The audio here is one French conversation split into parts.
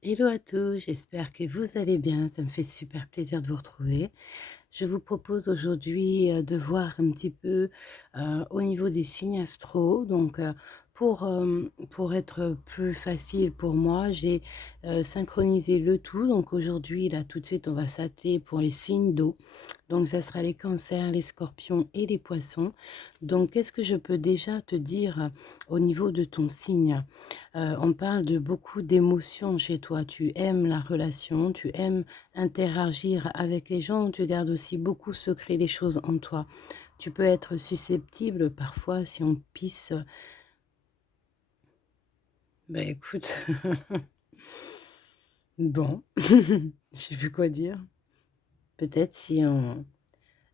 Hello à tous, j'espère que vous allez bien, ça me fait super plaisir de vous retrouver. Je vous propose aujourd'hui, de voir un petit peu, au niveau des signes astro. Donc, pour être plus facile pour moi, j'ai, synchronisé le tout. Donc aujourd'hui, là, tout de suite, on va s'atteler pour les signes d'eau. Donc ça sera les cancers, les scorpions et les poissons. Donc qu'est-ce que je peux déjà te dire, au niveau de ton signe? On parle de beaucoup d'émotions chez toi. Tu aimes la relation, tu aimes interagir avec les gens, tu gardes aussi beaucoup secret les choses en toi. Tu peux être susceptible parfois si on pisse. Ben écoute, bon, je sais plus quoi dire. Peut-être si on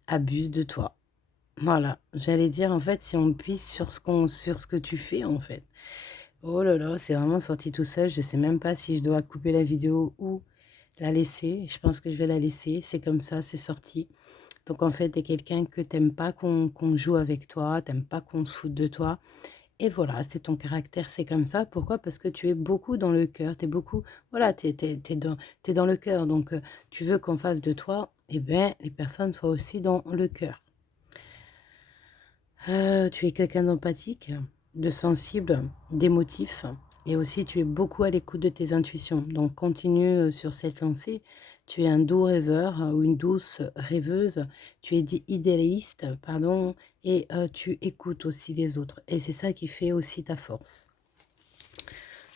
abuse de toi. Voilà, j'allais dire en fait si on pisse sur ce que tu fais en fait. Oh là là, c'est vraiment sorti tout seul. Je sais même pas si je dois couper la vidéo ou la laisser. Je pense que je vais la laisser. C'est comme ça, c'est sorti. Donc en fait, tu es quelqu'un que t'aimes pas qu'on joue avec toi, t'aimes pas qu'on se foute de toi. Et voilà, c'est ton caractère, c'est comme ça. Pourquoi? Parce que tu es beaucoup dans le cœur, tu es beaucoup, voilà, t'es dans le cœur. Donc tu veux qu'on fasse de toi, eh bien, les personnes soient aussi dans le cœur. Tu es quelqu'un d'empathique, de sensible, d'émotif et aussi tu es beaucoup à l'écoute de tes intuitions. Donc continue, sur cette lancée. Tu es un doux rêveur, ou une douce rêveuse. Tu es idéaliste, pardon, et tu écoutes aussi les autres et c'est ça qui fait aussi ta force.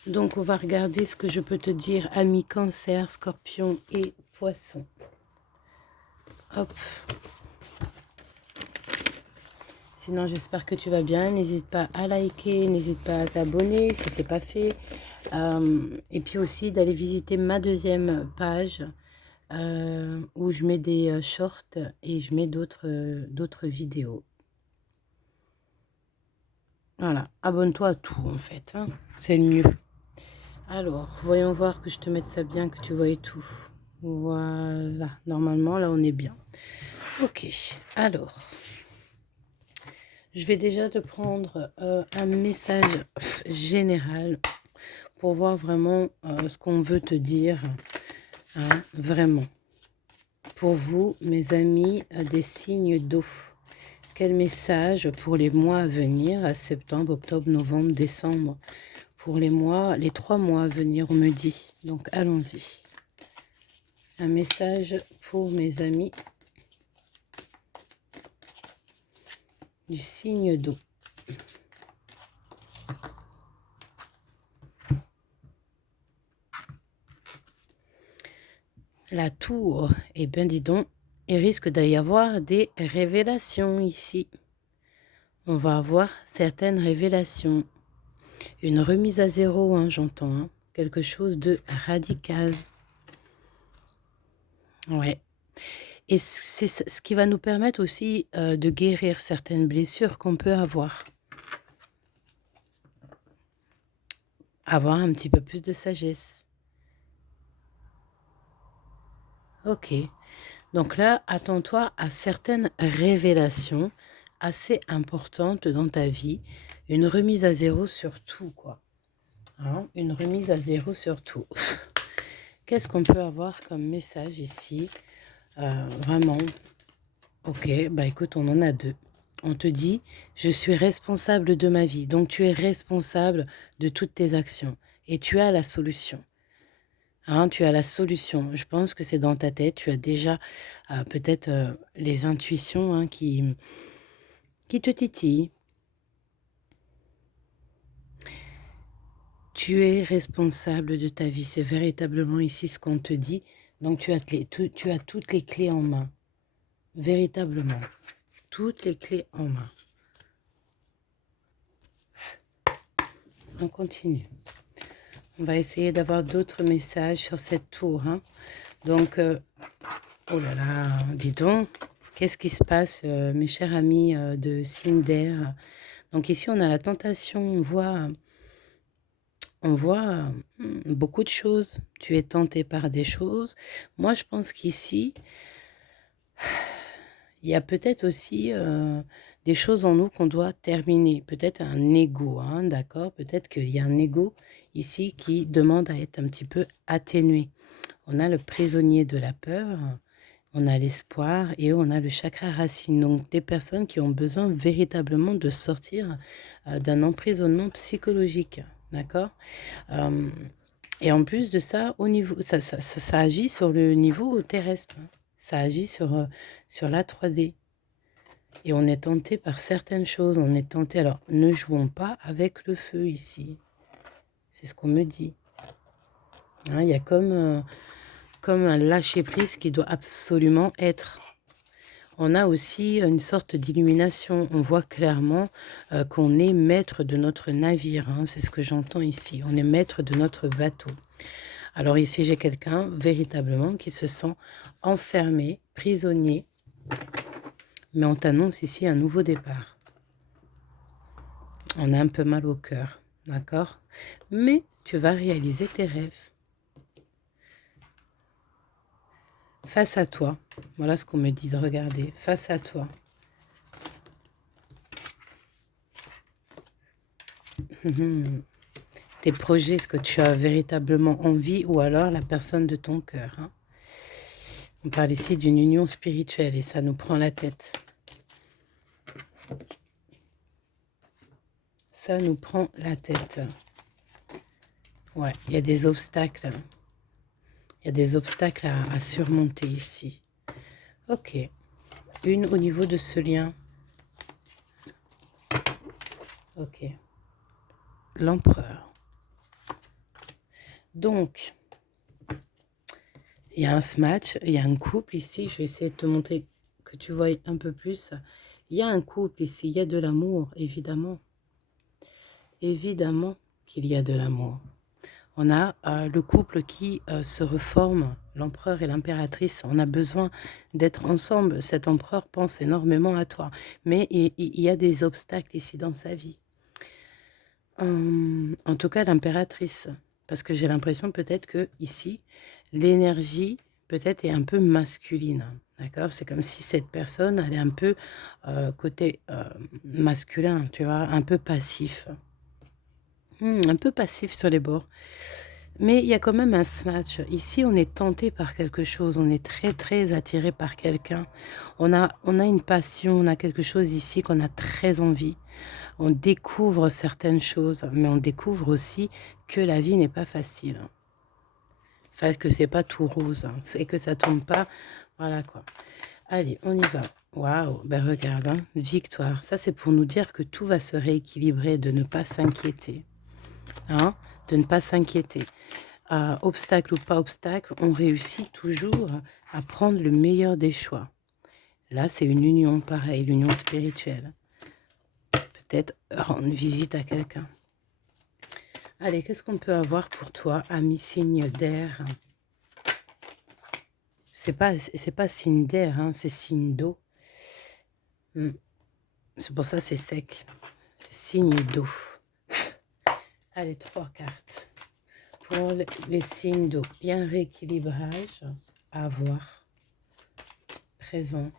Donc on va regarder ce que je peux te dire, amis cancer, scorpion et poisson. Hop. Sinon, j'espère que tu vas bien. N'hésite pas à liker, n'hésite pas à t'abonner si ce n'est pas fait. Et puis aussi d'aller visiter ma deuxième page où je mets des shorts et je mets d'autres vidéos. Voilà, abonne-toi à tout en fait, hein. C'est le mieux. Alors, voyons voir que je te mette ça bien, que tu vois tout. Voilà, normalement là on est bien. Ok, alors. Je vais déjà te prendre un message général pour voir vraiment ce qu'on veut te dire, hein, vraiment. Pour vous, mes amis, des signes d'eau. Quel message pour les mois à venir, septembre, octobre, novembre, décembre, pour les 3 mois à venir, on me dit. Donc allons-y. Un message pour mes amis du signe d'eau. La tour, eh bien dis donc, il risque d'y avoir des révélations ici. On va avoir certaines révélations. Une remise à zéro, hein, j'entends. Hein. Quelque chose de radical. Ouais. Et c'est ce qui va nous permettre aussi de guérir certaines blessures qu'on peut avoir. Avoir un petit peu plus de sagesse. Ok. Donc là, attends-toi à certaines révélations assez importantes dans ta vie. Une remise à zéro sur tout, quoi. Hein, une remise à zéro sur tout. Qu'est-ce qu'on peut avoir comme message ici? Vraiment. Ok, bah écoute, on en a deux. On te dit, je suis responsable de ma vie. Donc tu es responsable de toutes tes actions. Et tu as la solution. Hein, tu as la solution. Je pense que c'est dans ta tête. Tu as déjà peut-être les intuitions, hein, qui te titillent. Tu es responsable de ta vie. C'est véritablement ici ce qu'on te dit. Donc tu as toutes les clés en main. Véritablement. Toutes les clés en main. On continue. On va essayer d'avoir d'autres messages sur cette tour. Hein. Donc, oh là là, dis donc, qu'est-ce qui se passe, mes chers amis de Cinder? Donc ici, on a la tentation, on voit beaucoup de choses. Tu es tenté par des choses. Moi, je pense qu'ici, il y a peut-être aussi des choses en nous qu'on doit terminer. Peut-être un ego, hein, d'accord? Peut-être qu'il y a un ego ici qui demande à être un petit peu atténué. On a le prisonnier de la peur, on a l'espoir et on a le chakra racine. Donc des personnes qui ont besoin véritablement de sortir d'un emprisonnement psychologique, d'accord? Euh, et en plus de ça, au niveau, ça agit sur le niveau terrestre, hein. Ça agit sur la 3D. Et on est tenté par certaines choses. On est tenté. Alors, ne jouons pas avec le feu ici. C'est ce qu'on me dit. Hein, il y a comme un lâcher-prise qui doit absolument être. On a aussi une sorte d'illumination. On voit clairement qu'on est maître de notre navire, hein. C'est ce que j'entends ici. On est maître de notre bateau. Alors ici, j'ai quelqu'un véritablement qui se sent enfermé, prisonnier. Mais on t'annonce ici un nouveau départ. On a un peu mal au cœur, d'accord? Mais tu vas réaliser tes rêves. Face à toi, voilà ce qu'on me dit de regarder, face à toi. Tes projets, ce que tu as véritablement envie, ou alors la personne de ton cœur, hein. On parle ici d'une union spirituelle et ça nous prend la tête. Ça nous prend la tête. Ouais, il y a des obstacles. Il y a des obstacles à surmonter ici. Ok. Une au niveau de ce lien. Ok. L'empereur. Donc, il y a un match, il y a un couple ici. Je vais essayer de te montrer que tu vois un peu plus. Il y a un couple ici. Il y a de l'amour, évidemment. Évidemment qu'il y a de l'amour. On a le couple qui se reforme, l'empereur et l'impératrice. On a besoin d'être ensemble. Cet empereur pense énormément à toi. Mais il y a des obstacles ici dans sa vie. En tout cas, l'impératrice. Parce que j'ai l'impression peut-être que ici, l'énergie peut-être est un peu masculine. D'accord? C'est comme si cette personne, elle est un peu côté masculin, tu vois, un peu passif. Un peu passif sur les bords. Mais il y a quand même un match. Ici, on est tenté par quelque chose. On est très, très attiré par quelqu'un. On a une passion, on a quelque chose ici qu'on a très envie. On découvre certaines choses, mais on découvre aussi que la vie n'est pas facile. Enfin, que c'est pas tout rose, hein, et que ça tombe pas. Voilà quoi. Allez, on y va. Waouh, ben regarde, hein, victoire. Ça, c'est pour nous dire que tout va se rééquilibrer, de ne pas s'inquiéter. Hein, de ne pas s'inquiéter. Obstacle ou pas obstacle, on réussit toujours à prendre le meilleur des choix. Là, c'est une union pareille, l'union spirituelle. Peut-être rendre visite à quelqu'un. Allez, qu'est-ce qu'on peut avoir pour toi, ami signe d'air? C'est pas signe d'air, hein, c'est signe d'eau. C'est pour ça c'est sec. C'est signe d'eau. Allez, 3 cartes. Pour les signes d'eau, il y a un rééquilibrage à avoir. Présent.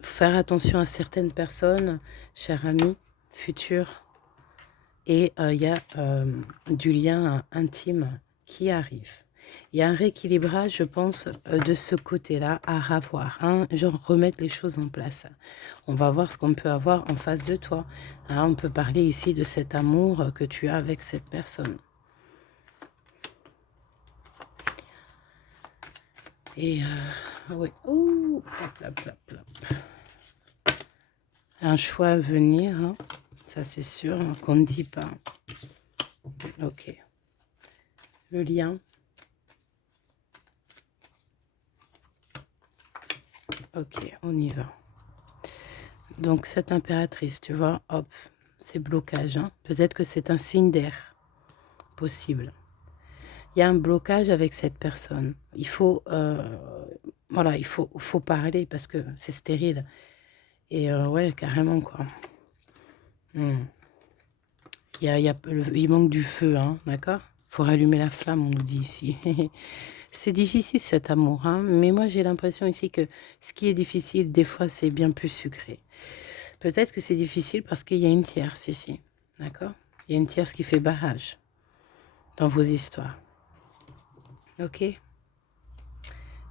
Faire attention à certaines personnes, cher ami, futur. Et il y a du lien intime qui arrive. Il y a un rééquilibrage, je pense, de ce côté-là à avoir. Hein, genre remettre les choses en place. On va voir ce qu'on peut avoir en face de toi. Hein, on peut parler ici de cet amour que tu as avec cette personne. Et oui. Ouh, hop, hop, hop, hop. Un choix à venir, hein, ça c'est sûr, hein, qu'on ne dit pas. Ok. Le lien. Ok, on y va. Donc cette impératrice, tu vois, hop, c'est blocage. Hein. Peut-être que c'est un signe d'air possible. Il y a un blocage avec cette personne. Il faut, voilà, il faut parler parce que c'est stérile. Et ouais, carrément, quoi. Il manque du feu, hein, d'accord? faut rallumer la flamme, on nous dit ici. C'est difficile cet amour, hein, mais moi j'ai l'impression ici que ce qui est difficile, des fois, c'est bien plus sucré. Peut-être que c'est difficile parce qu'il y a une tierce ici, d'accord? Il y a une tierce qui fait barrage dans vos histoires, ok? Il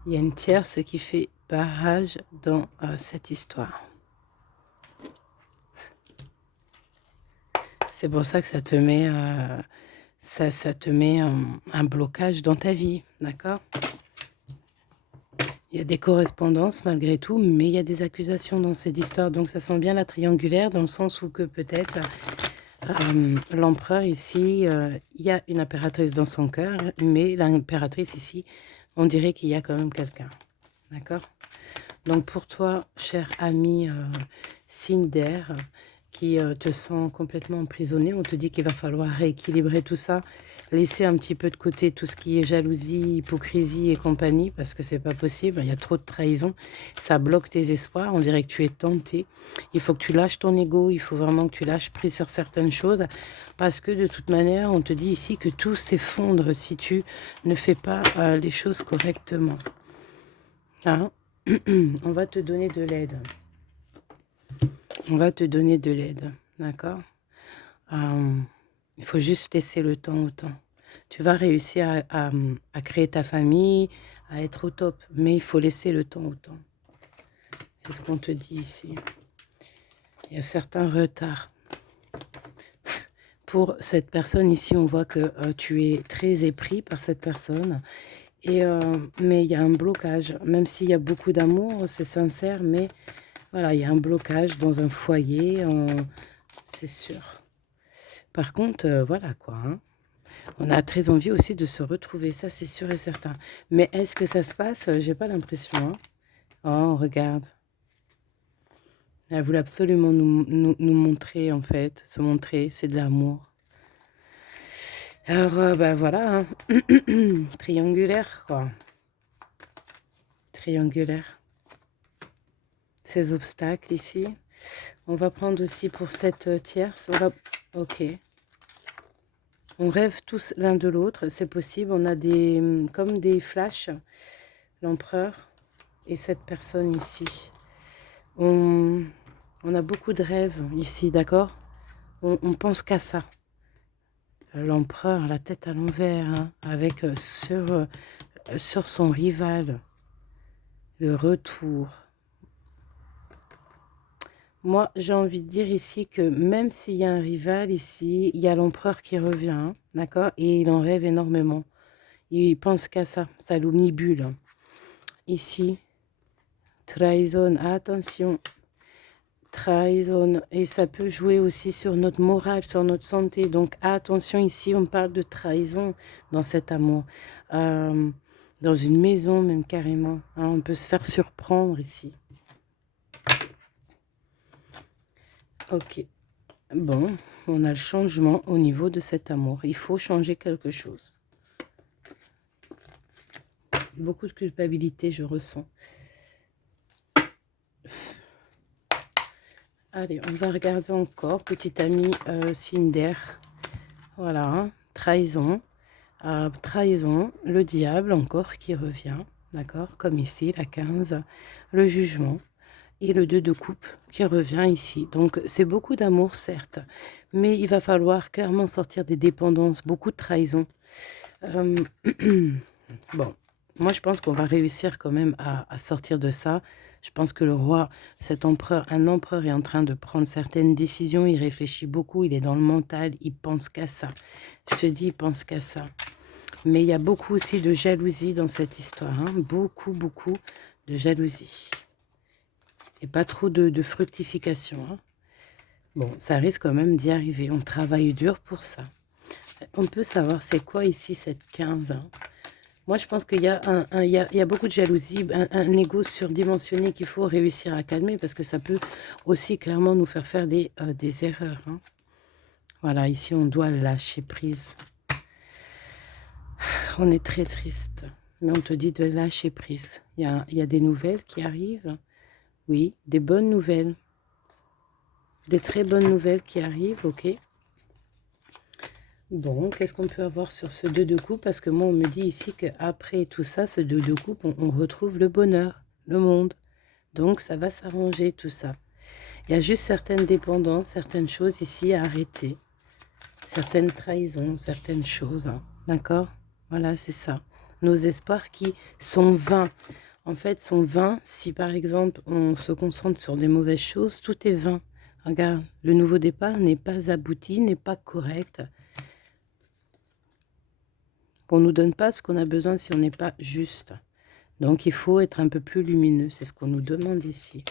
y a une tierce qui fait barrage dans cette histoire. C'est pour ça que ça te met, ça te met un blocage dans ta vie, d'accord? Il y a des correspondances malgré tout, mais il y a des accusations dans cette histoire. Donc ça sent bien la triangulaire dans le sens où que peut-être l'empereur ici, il y a une impératrice dans son cœur, mais l'impératrice ici, on dirait qu'il y a quand même quelqu'un. D'accord? Donc pour toi, cher ami signe d'air, qui te sent complètement emprisonné, on te dit qu'il va falloir rééquilibrer tout ça, laisser un petit peu de côté tout ce qui est jalousie, hypocrisie et compagnie, parce que c'est pas possible, il y a trop de trahison, ça bloque tes espoirs, on dirait que tu es tenté. Il faut que tu lâches ton ego, il faut vraiment que tu lâches prise sur certaines choses, parce que de toute manière, on te dit ici que tout s'effondre si tu ne fais pas les choses correctement. Hein? On va te donner de l'aide. On va te donner de l'aide, d'accord? Il faut juste laisser le temps au temps. Tu vas réussir à créer ta famille, à être au top, mais il faut laisser le temps au temps. C'est ce qu'on te dit ici. Il y a certains retards. Pour cette personne ici, on voit que tu es très épris par cette personne. Mais il y a un blocage. Même s'il y a beaucoup d'amour, c'est sincère, mais voilà, il y a un blocage dans un foyer, c'est sûr. Par contre, voilà quoi, hein. On a très envie aussi de se retrouver, ça c'est sûr et certain. Mais est-ce que ça se passe? J'ai pas l'impression, hein. Oh, regarde. Elle voulait absolument nous montrer, en fait. Se montrer, c'est de l'amour. Alors, ben voilà, hein. Triangulaire, quoi. Triangulaire. Ces obstacles ici. On va prendre aussi pour cette tierce. Ok. On rêve tous l'un de l'autre, c'est possible. On a comme des flashs, l'empereur et cette personne ici. On a beaucoup de rêves ici, d'accord? On pense qu'à ça. L'empereur, la tête à l'envers, hein, avec sur son rival, le retour. Moi, j'ai envie de dire ici que même s'il y a un rival ici, il y a l'empereur qui revient, hein, d'accord? Et il en rêve énormément. Il pense qu'à ça, ça l'omnibule. Ici, trahison, attention, trahison. Et ça peut jouer aussi sur notre morale, sur notre santé. Donc attention, ici, on parle de trahison dans cet amour. Dans une maison même carrément, hein, on peut se faire surprendre ici. Ok, bon, on a le changement au niveau de cet amour. Il faut changer quelque chose. Beaucoup de culpabilité, je ressens. Allez, on va regarder encore, petit ami signe d'air. Voilà, hein, trahison. Trahison, le diable encore qui revient, d'accord? Comme ici, la 15, le jugement. Et le 2 de coupe qui revient ici. Donc, c'est beaucoup d'amour, certes. Mais il va falloir clairement sortir des dépendances, beaucoup de trahison. Bon, moi, je pense qu'on va réussir quand même à sortir de ça. Je pense que le roi, cet empereur, un empereur est en train de prendre certaines décisions. Il réfléchit beaucoup, il est dans le mental, il pense qu'à ça. Je te dis, il pense qu'à ça. Mais il y a beaucoup aussi de jalousie dans cette histoire. Hein. Beaucoup, beaucoup de jalousie. Et pas trop de fructification. Hein. Bon, ça risque quand même d'y arriver. On travaille dur pour ça. On peut savoir c'est quoi ici cette 15. Hein. Moi, je pense qu'il y a beaucoup de jalousie, un ego surdimensionné qu'il faut réussir à calmer parce que ça peut aussi clairement nous faire des erreurs. Hein. Voilà, ici, on doit lâcher prise. On est très triste, mais on te dit de lâcher prise. Il y a des nouvelles qui arrivent. Oui, des bonnes nouvelles. Des très bonnes nouvelles qui arrivent, ok. Bon, qu'est-ce qu'on peut avoir sur ce 2 de coupe? Parce que moi, on me dit ici qu'après tout ça, ce 2 de coupe, on retrouve le bonheur, le monde. Donc ça va s'arranger tout ça. Il y a juste certaines dépendances, certaines choses ici à arrêter. Certaines trahisons, certaines choses, hein. D'accord? Voilà, c'est ça. Nos espoirs qui sont vains. En fait, sont vains si, par exemple, on se concentre sur des mauvaises choses, tout est vain. Regarde, le nouveau départ n'est pas abouti, n'est pas correct. On ne nous donne pas ce qu'on a besoin si on n'est pas juste. Donc, il faut être un peu plus lumineux. C'est ce qu'on nous demande ici.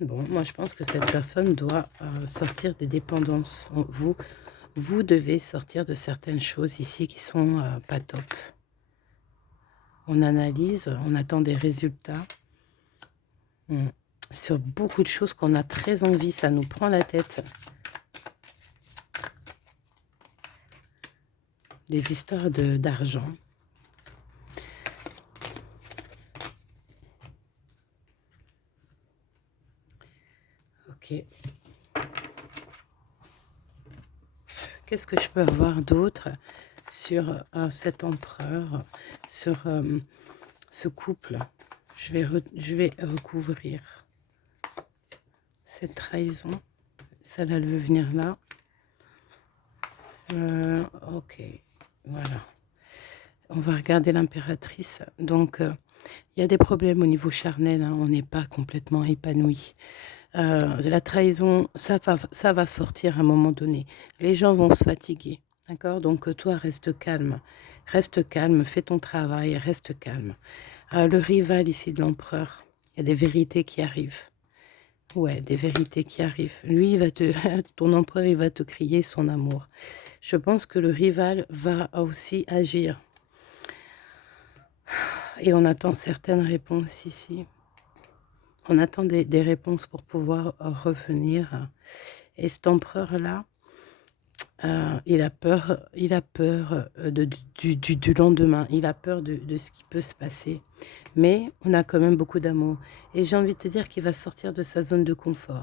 Bon, moi, je pense que cette personne doit sortir des dépendances. Vous devez sortir de certaines choses ici qui sont pas top. On analyse, on attend des résultats. Sur beaucoup de choses qu'on a très envie, ça nous prend la tête. Des histoires d'argent. Ok. Qu'est-ce que je peux avoir d'autre sur cet empereur, sur ce couple? Je vais recouvrir cette trahison. Celle-là, elle veut venir là. Ok, voilà. On va regarder l'impératrice. Donc, il y a des problèmes au niveau charnel, hein. On n'est pas complètement épanoui. La trahison, ça va sortir à un moment donné. Les gens vont se fatiguer, d'accord? Donc toi, reste calme, fais ton travail, reste calme. Le rival ici de l'empereur, il y a des vérités qui arrivent. Ouais, des vérités qui arrivent. Lui, ton empereur, il va te crier son amour. Je pense que le rival va aussi agir. Et on attend certaines réponses ici. On attend des réponses pour pouvoir revenir. Et cet empereur-là, il a peur du lendemain. Il a peur de ce qui peut se passer. Mais on a quand même beaucoup d'amour. Et j'ai envie de te dire qu'il va sortir de sa zone de confort.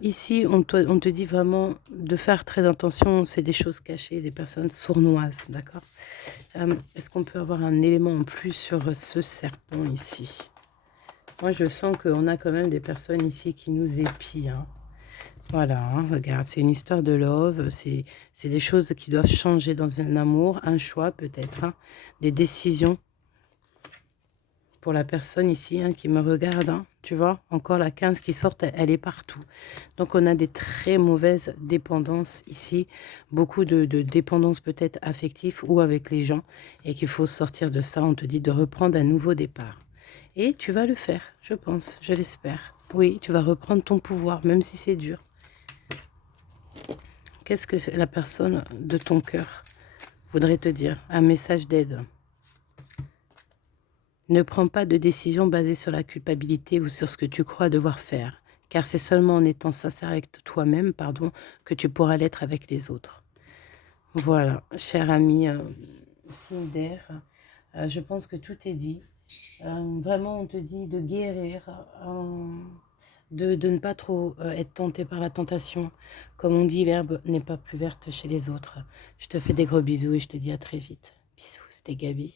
Ici, on te dit vraiment de faire très attention. C'est des choses cachées, des personnes sournoises, d'accord? Est-ce qu'on peut avoir un élément en plus sur ce serpent ici? Moi, je sens qu'on a quand même des personnes ici qui nous épient, hein. Voilà, hein, regarde, c'est une histoire de love, c'est des choses qui doivent changer dans un amour, un choix peut-être, hein, des décisions pour la personne ici, hein, qui me regarde, hein, tu vois, encore la 15 qui sort, elle est partout. Donc on a des très mauvaises dépendances ici, beaucoup de dépendances peut-être affectives ou avec les gens, et qu'il faut sortir de ça. On te dit de reprendre un nouveau départ. Et tu vas le faire, je pense, je l'espère. Oui, tu vas reprendre ton pouvoir, même si c'est dur. Qu'est-ce que la personne de ton cœur voudrait te dire? Un message d'aide. Ne prends pas de décision basée sur la culpabilité ou sur ce que tu crois devoir faire, car c'est seulement en étant sincère avec toi-même, que tu pourras l'être avec les autres. Voilà, cher ami Cinder, je pense que tout est dit. Vraiment, on te dit de guérir, de ne pas trop être tenté par la tentation. Comme on dit, l'herbe n'est pas plus verte chez les autres. Je te fais des gros bisous et je te dis à très vite. Bisous, c'était Gabi.